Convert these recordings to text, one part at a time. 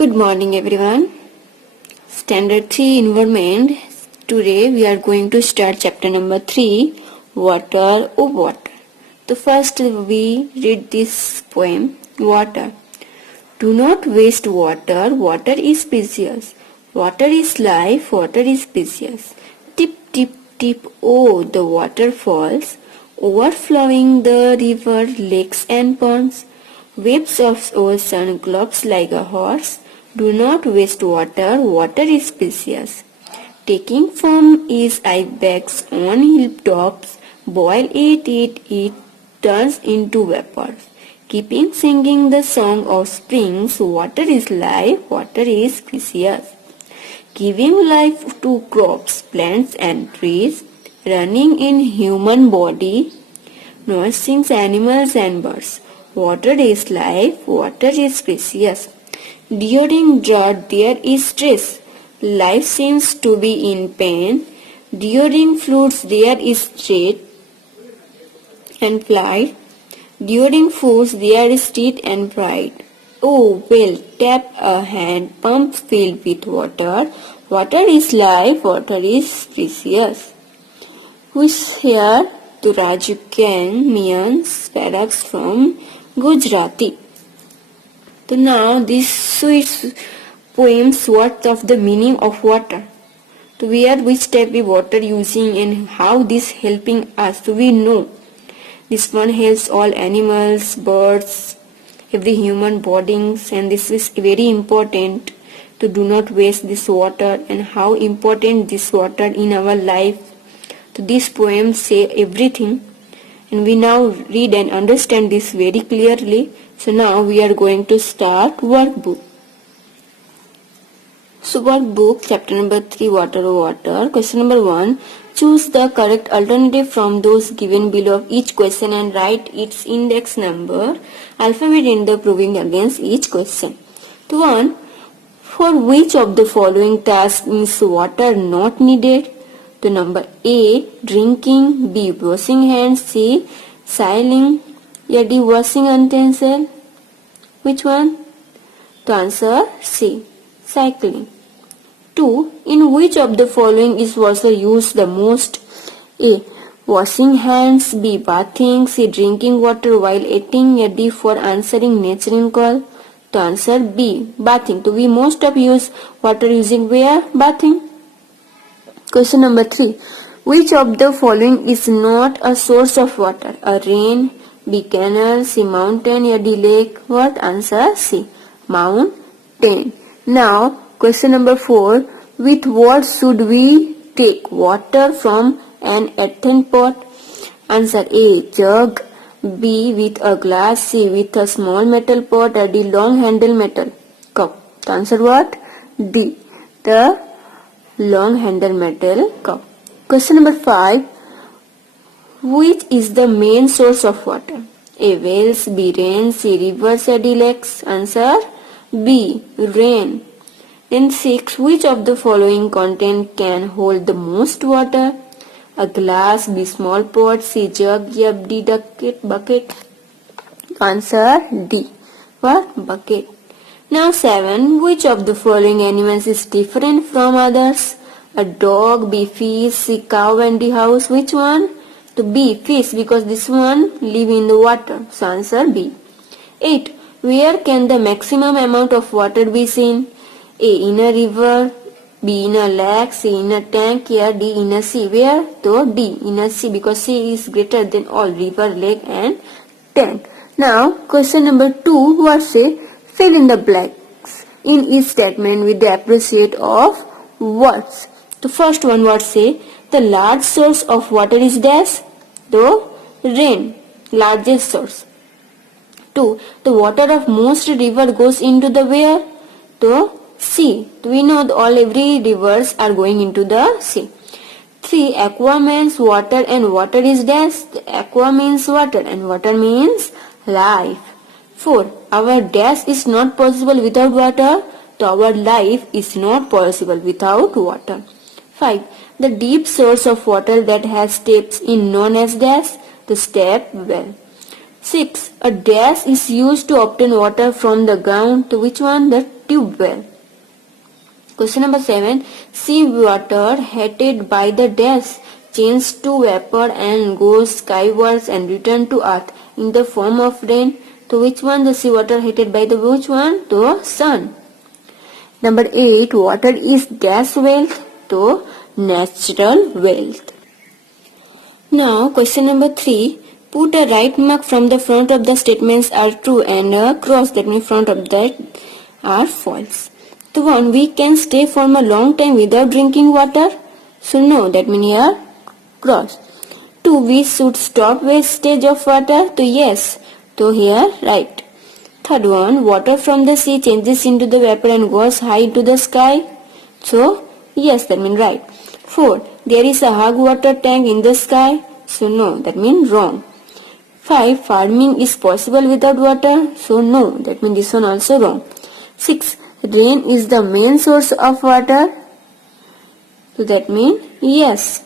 Good morning everyone. Standard 3 Environment. Today we are going to start chapter number 3, Water O Water. So first we read this poem, Water. Do not waste water, water is precious. Water is life, water is precious. Tip, tip, tip, oh the water falls, overflowing the river, lakes and ponds. Waves of ocean globs like a horse. Do not waste water, water is precious. Taking from his icebergs on hilltops, boil it turns into vapors. Keeping singing the song of springs, water is life, water is precious. Giving life to crops, plants and trees, running in human body, nourishing animals and birds. Water is life, water is precious. During drought there is stress. Life seems to be in pain. During floods there is dread and flight. During foods there is street and pride. Oh well, tap a hand pump filled with water. Water is life, water is precious. We hear to Raju Khan Mian's paragraphs from Gujarati. So now this sweet poem's worth of the meaning of water. So where which type of water using and how this helping us. So we know this one helps all animals, birds, every human bodies, and this is very important to do not waste this water and how important this water in our life. So this poem say everything. And we now read and understand this very clearly. So now we are going to start workbook. So workbook chapter number 3, Water O Water. Question number 1. Choose the correct alternative from those given below of each question and write its index number, alphabet in the proving against each question. So 1. For which of the following tasks is water not needed? The number A. Drinking, B. Washing hands, C. Sailing, D. Washing utensil. Which one? The answer C. Cycling. 2. In which of the following is water used the most? A. Washing hands, B. Bathing, C. Drinking water while eating, D. For answering nurturing call. The answer B. Bathing. So we most of use water using where? Bathing. Question number 3. Which of the following is not a source of water? A rain, B. Canal, C. Mountain, D. Lake. What? Answer C. Mountain. Now, question number 4. With what should we take water from an earthen pot? Answer A. Jug, B. With a glass, C. With a small metal pot, D. Long handle metal cup. The answer what? D. The long handle metal cup. Question number 5. Which is the main source of water? A. Wells, B. Rain, C. Rivers, D. Lakes. Answer B. Rain. Then 6. Which of the following content can hold the most water? A glass, B. Small pot, C. Jug, D. Bucket. Answer D. What? Bucket. Now 7. Which of the following animals is different from others? A dog, B. Fish, C. Cow and D. House. Which one? To B. Fish, because this one live in the water. So answer B. 8. Where can the maximum amount of water be seen? A. In a river, B. In a lake, C. In a tank, D. In a sea. Where? So D. In a sea, because sea is greater than all river, lake and tank. Now question number 2. What say? Fill in the blanks in each statement with the appropriate of words. The first one, what say? The large source of water is dash? The rain, largest source. 2. The water of most river goes into the where? The sea. We know every rivers are going into the sea. 3. Aqua means water and water is dash? Aqua means water and water means life. 4. Our dash is not possible without water. So our life is not possible without water. 5. The deep source of water that has steps is known as dash? The step well. 6. A dash is used to obtain water from the ground. To which one? The tube well. Question number 7. Sea water heated by the dash changes to vapor and goes skywards and return to earth in the form of rain. So which one? The sea water heated by the which one? The sun. Number 8. Water is gas wealth to natural wealth. Now question number 3. Put a right mark from the front of the statements are true and a cross that means front of that are false. So 1. We can stay for a long time without drinking water. So no, that means here cross. 2. We should stop wastage of water. So yes. So here right. Third one. Water from the sea changes into the vapor and goes high to the sky. So yes, that means right. 4. There is a hug water tank in the sky. So no, that means wrong. 5. Farming is possible without water. So no, that means this one also wrong. 6. Rain is the main source of water. So that means yes.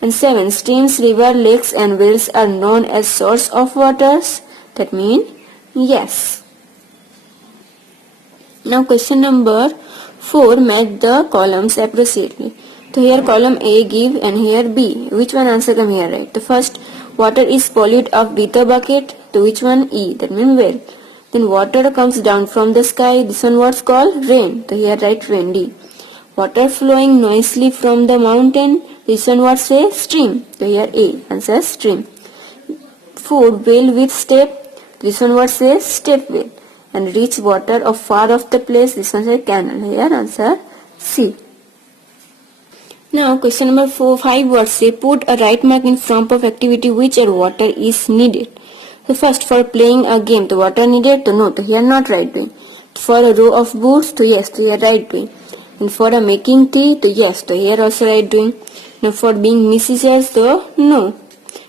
And 7. Streams, river, lakes and wells are known as source of waters. That means yes. Now question number 4. Match the columns appropriately. So here column A give and here B. Which one answer come here right? The first, water is polluted up with a bucket. So which one? E. That means well. Then water comes down from the sky. This one what's called? Rain. So here write rain. D. Water flowing noisily from the mountain. This one what say? Stream. So here A. Answer stream. Food well with step. This one what say? Step well. And reach water of far off the place. This one say canal. Here answer C. Now question number 5 words say put a right mark in front of activity which or water is needed. So first for playing a game the water needed to no, to here not right doing. For a row of boots to yes, to here right doing. And for a making tea to yes, to here also right doing. Now for being musicians to no.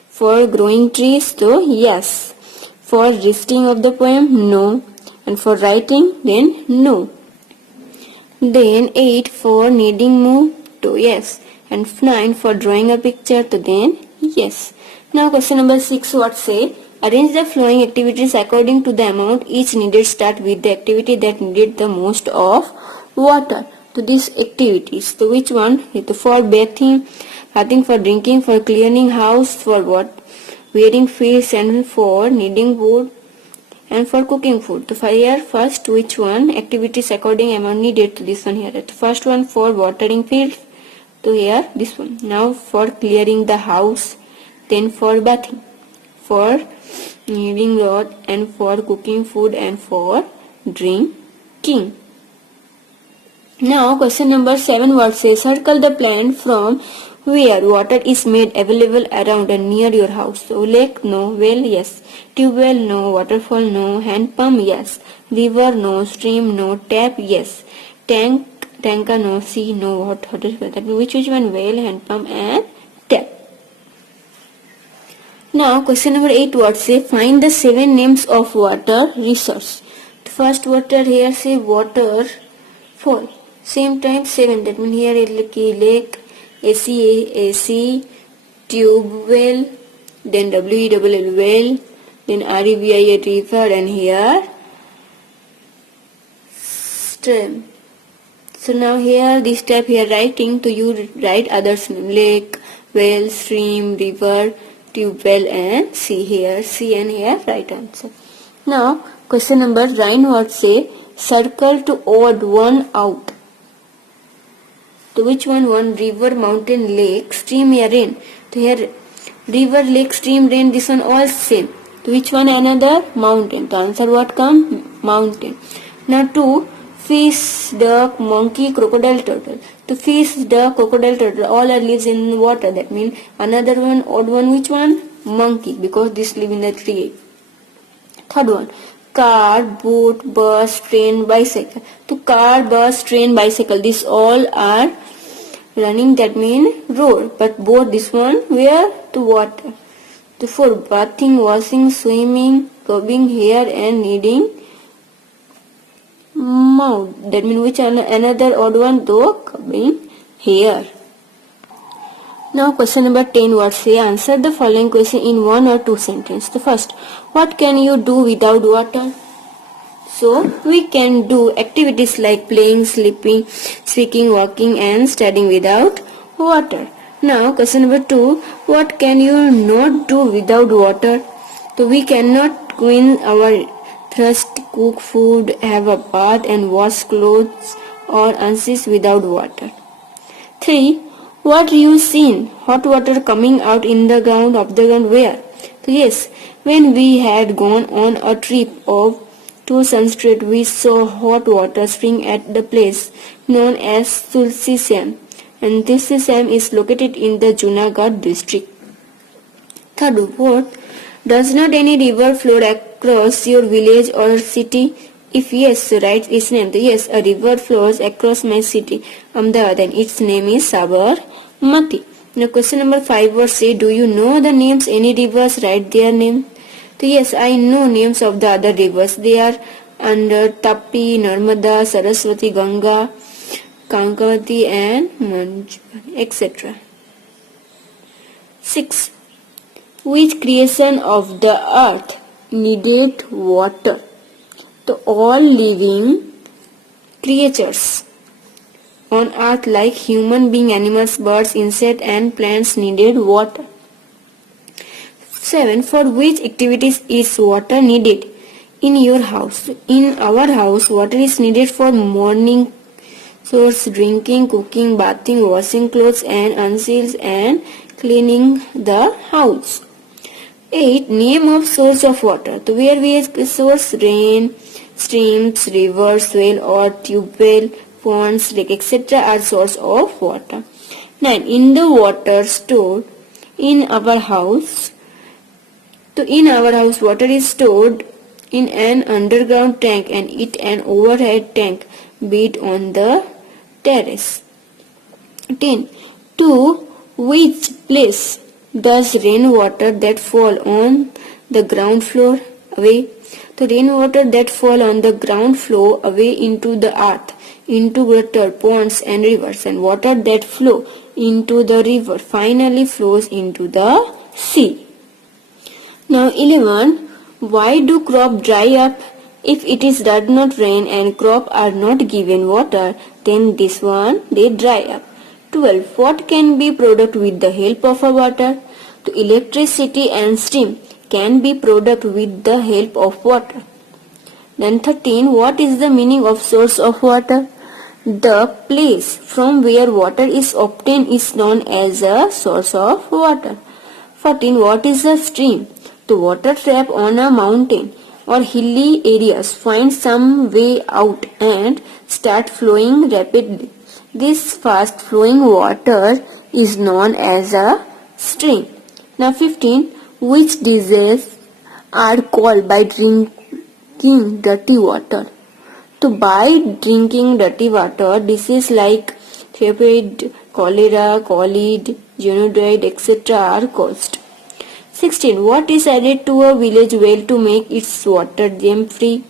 For growing trees to yes. For listing of the poem no. And for writing then no. Then 8 for needing move to yes. And 9 for drawing a picture to then yes. Now question number 6 what say? Arrange the following activities according to the amount each needed. Start with the activity that needed the most of water. To these activities. So which one? For bathing for drinking, for cleaning house, for what? Wearing fish and for kneading wood and for cooking food. So here first which one? Activities according amount needed to this one here. The first one for watering fields. So here this one. Now for clearing the house. Then for bathing. For kneading rod and for cooking food and for drinking. Now question number 7 word says circle the plant from where water is made available around and near your house. So lake no, well yes, tube well no, waterfall no, hand pump yes, river no, stream no, tap yes, tanker no, sea no, water. That means which one? Well, hand pump and tap. Now question number 8 word say find the 7 names of water resource. The first water here say waterfall. Same time 7. That means here lake, AC, tube well, then WELL well, then REVIA river and here stream. So now here this step here writing to you write others name lake, well, stream, river, tube well and sea here C and here right answer. Now question number 9 word say circle to odd one out. To which one? One river, mountain, lake, stream या rain. तो here river, lake, stream, rain this one all same. To which one? Another mountain. तो answer what come? Mountain. Now 2 fish, duck, monkey, crocodile, turtle. To fish, duck, crocodile, turtle all are lives in water. That means another one odd one which one? Monkey because this live in the tree. Third one car, boat, bus, train, bicycle. To car, bus, train, bicycle these all are running that mean road but boat this one where? To water. To for bathing, washing, swimming, rubbing hair and kneading mouth. That mean which another odd one though coming hair. Now question number 10 words say answer the following question in 1 or 2 sentences. The first, what can you do without water? So we can do activities like playing, sleeping, speaking, walking and studying without water. Now question number 2. What can you not do without water? So we cannot quench our thirst, cook food, have a bath and wash clothes or uncease without water. 3. What you seen? Hot water coming out in the ground of the ground where? So yes, when we had gone on a trip of to Sunstrait, we saw hot water spring at the place known as Tulsi Sam, and Tulsi Sam is located in the Junagadh district. Third, fourth, does not any river flow across your village or city? If yes, write its name. Yes, a river flows across my city, Ahmedabad, and its name is Sabarmati. Now question number 5 or 6, do you know the names any rivers? Write their name. So yes, I know names of the other rivers. They are under Tapi, Narmada, Saraswati, Ganga, Kankavati and Manjubani, etc. 6. Which creation of the earth needed water? So all living creatures on earth like human beings, animals, birds, insects and plants needed water. 7. For which activities is water needed? In your house. In our house, water is needed for morning source, drinking, cooking, bathing, washing clothes and unseals and cleaning the house. 8. Name of source of water. So where we have source, rain, streams, rivers, well or tube well, ponds, lake, etc. are source of water. 9. In the water stored in our house. So in our house, water is stored in an underground tank and it an overhead tank built on the terrace. 10. To which place does rainwater that fall on the ground floor away? The rainwater that fall on the ground flow away into the earth, into gutter, ponds and rivers, and water that flow into the river finally flows into the sea. Now 11. Why do crop dry up? If it is does not rain and crop are not given water, then this one they dry up. 12. What can be produced with the help of a water? The electricity and steam can be produced with the help of water. Then 13. What is the meaning of source of water? The place from where water is obtained is known as a source of water. 14. What is a stream? The water trap on a mountain or hilly areas find some way out and start flowing rapidly. This fast flowing water is known as a stream. Now 15. Which diseases are called by drinking dirty water? So by drinking dirty water, diseases like typhoid, cholera, cholid, gonorrhea, etc. are caused. 16. What is added to a village well to make its water germ free?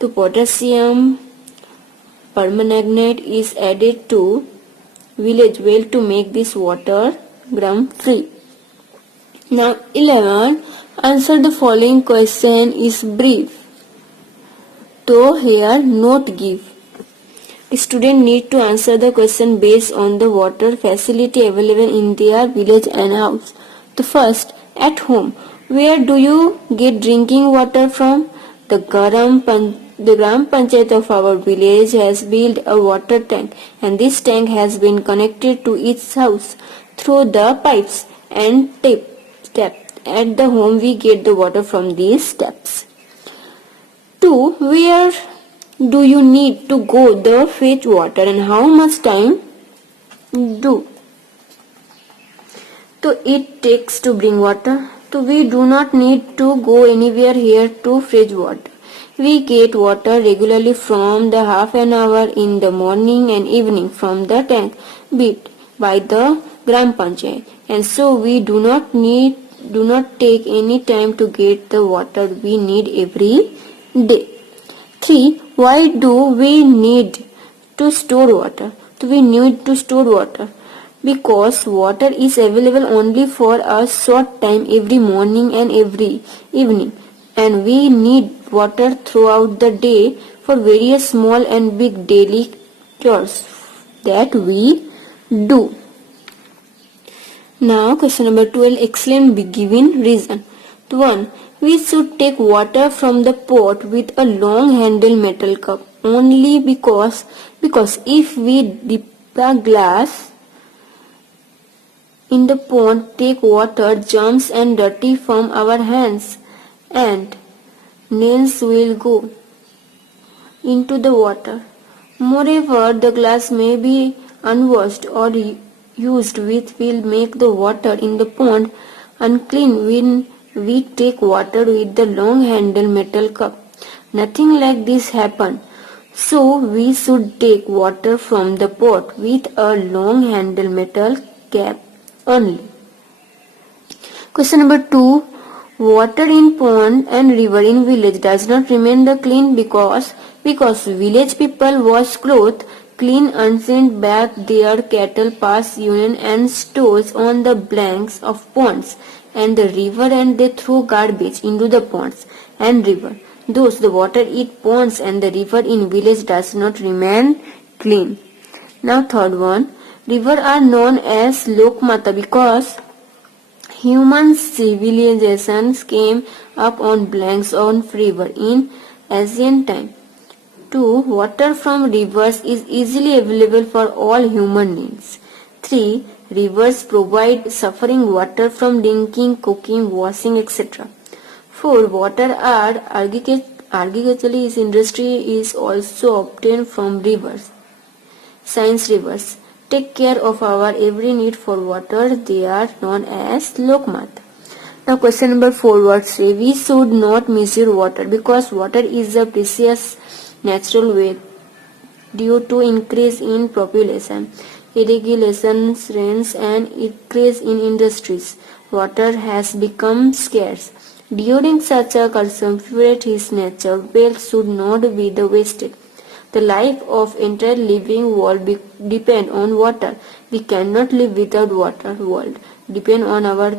To potassium permanganate is added to village well to make this water germ free. Now 11. Answer the following question is brief. So here note give. The student need to answer the question based on the water facility available in their village and house. The first, at home, where do you get drinking water from? The Gram Panchayat of our village has built a water tank and this tank has been connected to its house through the pipes and tap. At the home we get the water from these taps. 2. Where do you need to go to fetch water and how much time do it takes to bring water? So we do not need to go anywhere here to fetch water. We get water regularly from the half an hour in the morning and evening from the tank built by the Gram Panchayat, and so we do not take any time to get the water we need every day. 3. Why do we need to store water? So we need to store water because water is available only for a short time every morning and every evening. and we need water throughout the day for various small and big daily chores that we do. Now question number 12, explain given reason. 1. We should take water from the pot with a long handle metal cup only because if we dip a glass in the pond, take water, germs and dirty from our hands and nails will go into the water. Moreover, the glass may be unwashed or used which will make the water in the pond unclean when we take water with the long handle metal cup. Nothing like this happened. So we should take water from the pot with a long handle metal cap only. Question number 2. Water in pond and river in village does not remain the clean because village people wash clothes, clean unseen bath their cattle, pass urine and stools on the banks of ponds and the river, and they throw garbage into the ponds and river. Thus the water in ponds and the river in village does not remain clean. Now third one. River are known as Lokmata because human civilizations came up on banks of river in ancient time. 2. Water from rivers is easily available for all human needs. 3. Rivers provide suffering water from drinking, cooking, washing, etc. 4. Water are agricultural industry is also obtained from rivers. Science rivers take care of our every need for water. They are known as Lokmata. Now question number 4, what say? We should not misuse water because water is a precious natural way due to increase in population, irrigation, rains and increase in industries. Water has become scarce. During such a consumptive his nature well should not be wasted. The life of entire living world depend on water. We cannot live without water. World depend on our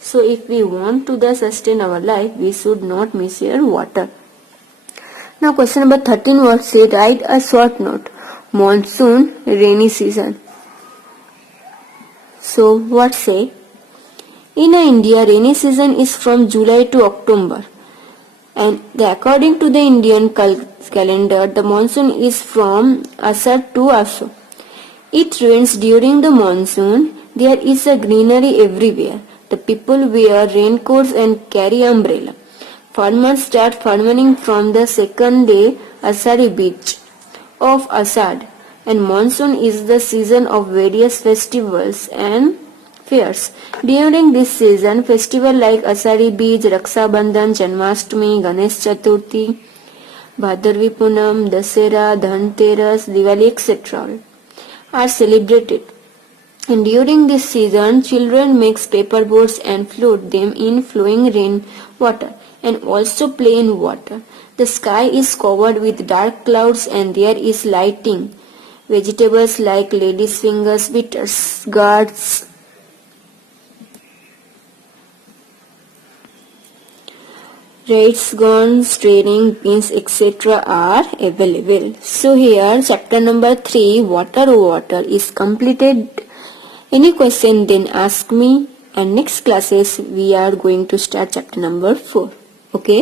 so if we want to sustain our life, we should not misuse water. Now question number 13 was say write a short note. Monsoon, rainy season. So what say? In India, rainy season is from July to October. And according to the Indian calendar, the monsoon is from Ashad to Asho. It rains during the monsoon. There is a greenery everywhere. The people wear raincoats and carry umbrella. Farmers start farming from the second day, Ashari beach of Ashad, and monsoon is the season of various festivals and fairs. During this season, festivals like Ashari Beej, Raksha Bandhan, Janmashtami, Ganesh Chaturthi, Bhadarvi Punam, Dasera, Dhanteras, Diwali, etc. are celebrated. And during this season, children make paper boats and float them in flowing rain water and also play in water. The sky is covered with dark clouds and there is lighting. Vegetables like ladies' fingers, bitters, gourds, rice, corns, training, beans, etc. are available. So here chapter number 3, water is completed. Any question then ask me, and next classes we are going to start chapter number 4. Okay.